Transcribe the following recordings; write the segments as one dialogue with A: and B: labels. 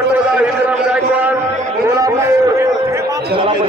A: पांडवदा हिंदराम गायकवाड कोल्हापूर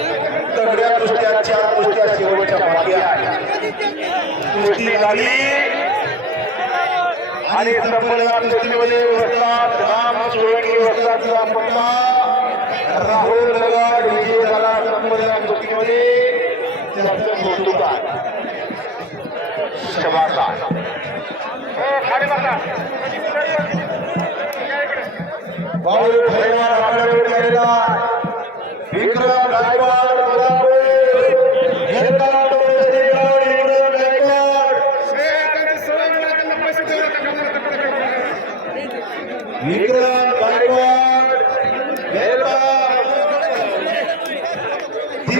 A: सगळ्या गोष्टी आजच्या गोष्टी शेवटच्या मागे आहे कुस्ती झाली आणि संपूर्ण कुस्तीमध्ये बसतात राम सुरणी बसतात पप्पा राहुल नगर विजय झाला संपूर्ण कुस्तीमध्ये भाऊ भैरवा आपल्याकडे आलेला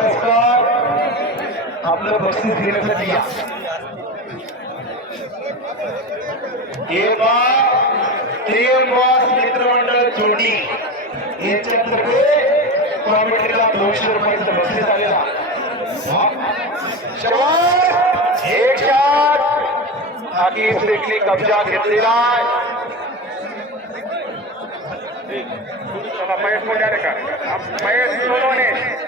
A: नमस्कार हमने बख्शी देने से दिया ये
B: बात देववास मित्रमंडळ जोडी यांच्यातर्फे कॉमेंट्रीला दोनशे रुपयाचं बक्षीस आलेला
A: शॉट एक शॉट आगी शेखने कब्जा घेतलेला आहे महेश मुंडारेकर महेश
C: मुंडारेकर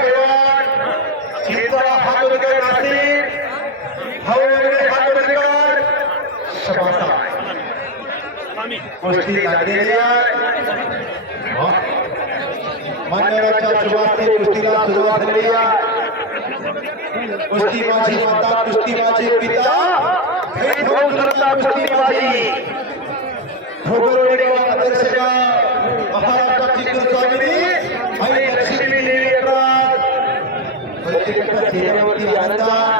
A: गोष्ठी झालेली आहे मान्यवरांच्या सुरुवातीला कुस्तीला सुरुवात झालेली आहे कुस्ती माझी माता कुस्ती माझे पिता हे ठेवून सुरक्षा कुस्ती माझी ठोकरोडी देवा दर्शका महाराष्ट्राची कुलस्वामिनी आणि लक्ष्मी देवी येतात प्रत्येकाच्या चेहऱ्यावरती आनंद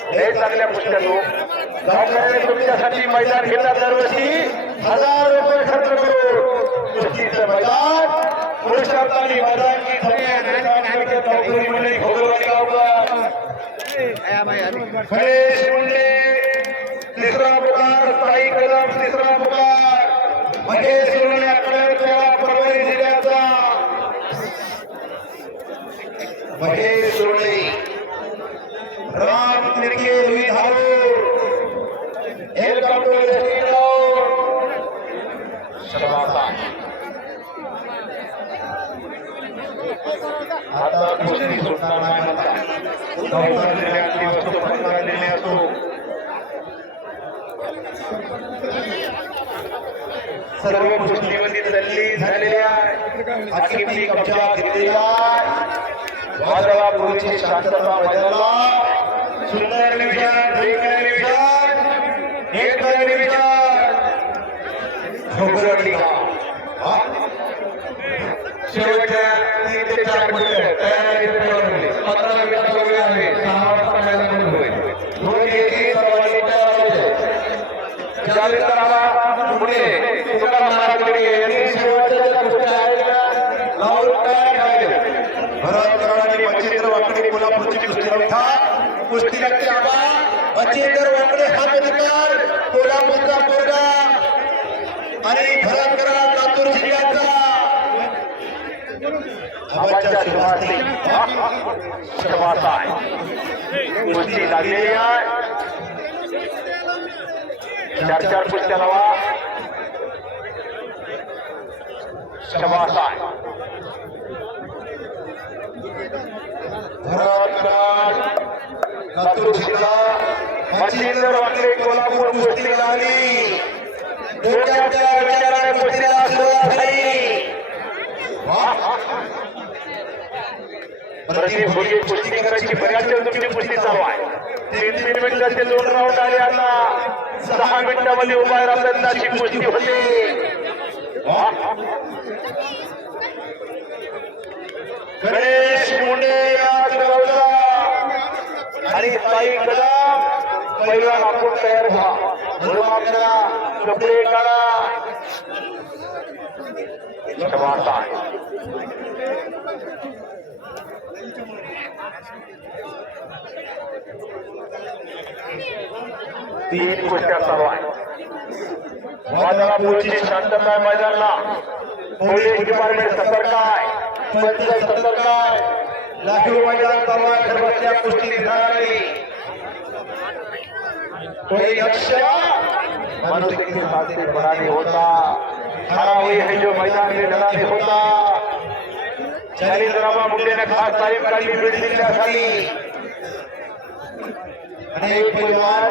A: हे चांगल्या पुस्तको गावकऱ्यांनी तुमच्यासाठी मैदान घेतला दरवर्षी हजार रुपये खर्च करून कुस्तीचं मैदान पुरुषार्थाने मैदान की तिसरा पुकार साई कदम तिसरा पुकार महेश कलर परभणी जिल्ह्याचा महेश सर्व गोष्टीमध्ये दल्ली झालेल्या हकीमची कब्जा घेतलेला वादळापूर्वीची शांतता बदलला अच्छा सुभाष सिंह सुभाष आए कुर्सी लागलेली आहे चार चार कुस्त्या लावा सुभाष आहे लातूर जिल्हा मच्छिंदर वाटले कोल्हापूर कुस्ती लागली आणि भुगी कुस्ती करायची बऱ्याच तुमची कुस्ती चालू आहे तीन तीन मिनिटाचे दोन राऊंड आले आता सहा मिनिटामध्ये उभा राहतात अशी कुस्ती होते गणेश मुंडे आणि साई कदम पहिला आपण तयार व्हा म्हणून आपल्याला कपडे काढा क्षमाता आहे
B: तीन कुस्त्या चालू आहे वादळापूरची शांतता मैदानला पोलीस डिपार्टमेंट सतर्क आहे पंचायत सतर्क आहे
A: लाखी मैदान चालू आहे सर्वांच्या कुस्ती विधानाने कोई तो लक्ष्य
B: मनुष्य के साथ बराने होता हरा हुई है जो मैदान में लड़ाने होता चली रामा मुंडे ने खास तारीफ कर ली बिल्डिंग खाली
A: अनेक परिवार